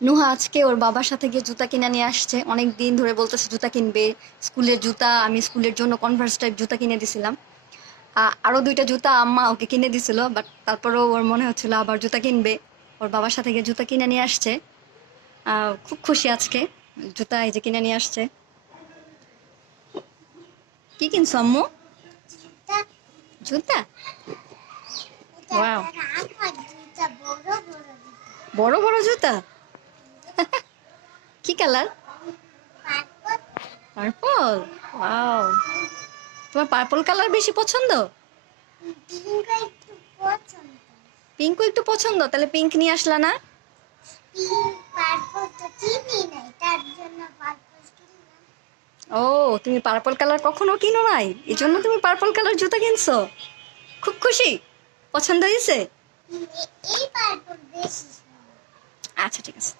নুহা আজকে ওর বাবার সাথে গিয়ে জুতা কিনে নিয়ে আসছে। অনেক দিন ধরে বলতেছে জুতা কিনবে, স্কুলের জুতা। আমি স্কুলের জন্য কনভার্স টাইপ জুতা কিনে দিছিলাম। আরো দুইটা জুতা আম্মা ওকে কিনে দিছিল, বাট তারপরেও ওর মনে হচ্ছিল আবার জুতা কিনবে। ওর বাবার সাথে গিয়ে জুতা কিনে নিয়ে আসছে। খুব খুশি আজকে। জুতা এই যে কিনে নিয়ে আসছে। কি কিনছো আম্মু? জুতা। ওয়াও, বড় বড় জুতা। কি কালার? পার্পল। ওয়াও, তোমার পার্পল কালার বেশি পছন্দ? পিঙ্কও একটু পছন্দ, তাহলে পিঙ্ক নিয়ে আসলা না? ও, তুমি পার্পল কালার কখনো কিনো নাই, এই জন্য তুমি পার্পল কালার জুতা কিনছো। খুব খুশি? পছন্দ হয়েছে? আচ্ছা, ঠিক আছে।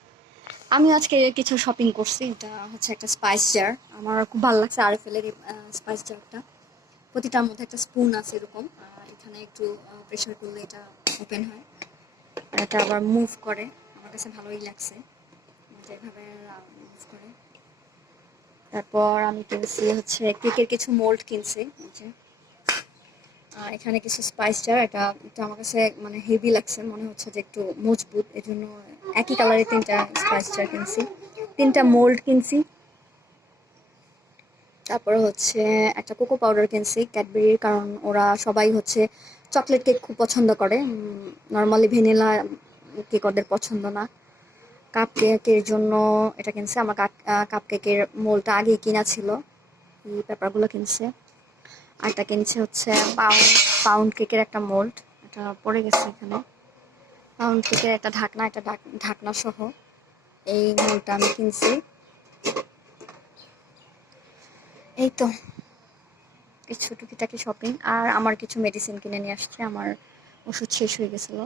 আমি আজকে কিছু শপিং করছি। এটা হচ্ছে একটা স্পাইস জার। আমার খুব ভালো লাগছে আরএফএল এর স্পাইস জারটা। প্রতিটার মধ্যে একটা স্পুন আছে এরকম। এখানে একটু প্রেসার করলে এটা ওপেন হয়। আর এটা আবার মুভ করে। আমার কাছে ভালোই লাগছে, এটা এভাবে মুভ করে। তারপর আমি কিনছি হচ্ছে কেকের কিছু মোল্ড কিনছি, এই যে। আর এখানে কিছু স্পাইস জার। এটা এটা আমার কাছে মানে হেভি লাগছে, মনে হচ্ছে যে একটু মজবুত, এই জন্য একই কালারের তিনটা স্পাইস জার কিনছি, তিনটা মোল্ড কিনছি। তারপরে হচ্ছে একটা কোকো পাউডার কিনছি ক্যাডবেরির, কারণ ওরা সবাই হচ্ছে চকলেট কেক খুব পছন্দ করে। নর্মালি ভ্যানিলা কেক ওদের পছন্দ না। কাপ কেকের জন্য এটা কিনছে। আমার কাপ কেকের মোলটা আগেই কিনা ছিল, এই পেপারগুলো কিনছে। আর এটা কিনছে হচ্ছে পাউন্ড পাউন্ড কেকের একটা মোল্ড। এটা পড়ে গেছে এখানে। পাউন্ড কেকের একটা ঢাকনা, একটা ঢাকনা সহ এই মোলটা আমি কিনছি। এই তো কিছু টুকিটাকি শপিং। আর আমার কিছু মেডিসিন কিনে নিয়ে আসছে, আমার ওষুধ শেষ হয়ে গেছিলো।